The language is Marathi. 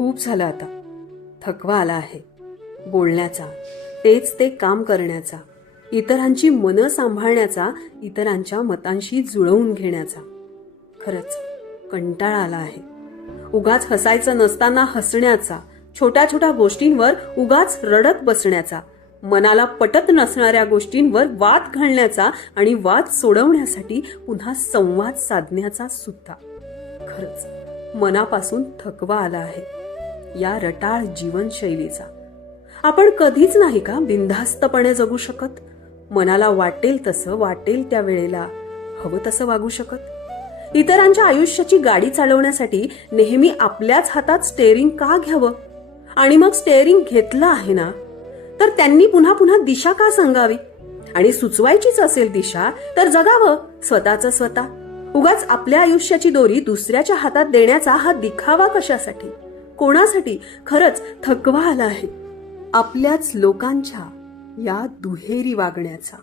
खूप झालं आता. थकवा आला आहे बोलण्याचा, तेच ते काम करण्याचा, इतरांची मनं सांभाळण्याचा, इतरांच्या मतांशी जुळवून घेण्याचा. खरंच कंटाळा आला आहे. उगाच हसायचं नसताना हसण्याचा, छोट्या छोट्या गोष्टींवर उगाच रडत बसण्याचा, मनाला पटत नसणाऱ्या गोष्टींवर वाद घालण्याचा आणि वाद सोडवण्यासाठी पुन्हा संवाद साधण्याचा सुद्धा. खरंच मनापासून थकवा आला आहे या रटाळ जीवनशैलीचा. आपण कधीच नाही का बिनधास्तपणे जगू शकत? मनाला वाटेल तसं, वाटेल त्या वेळेला हवं तसं वागू शकत? इतरांच्या आयुष्याची गाडी चालवण्यासाठी नेहमी आपल्याच हातात स्टेअरिंग का घ्यावं? आणि मग स्टेअरिंग घेतलं आहे ना, तर त्यांनी पुन्हा पुन्हा दिशा का सांगावी? आणि सुचवायचीच असेल दिशा तर जगावं स्वतःचं स्वतः. उगाच आपल्या आयुष्याची दोरी दुसऱ्याच्या हातात देण्याचा हा दिखावा कशासाठी? कोणासाठी? खरंच थकवा आला आहे आपल्याच लोकांच्या या दुहेरी वागण्याचा.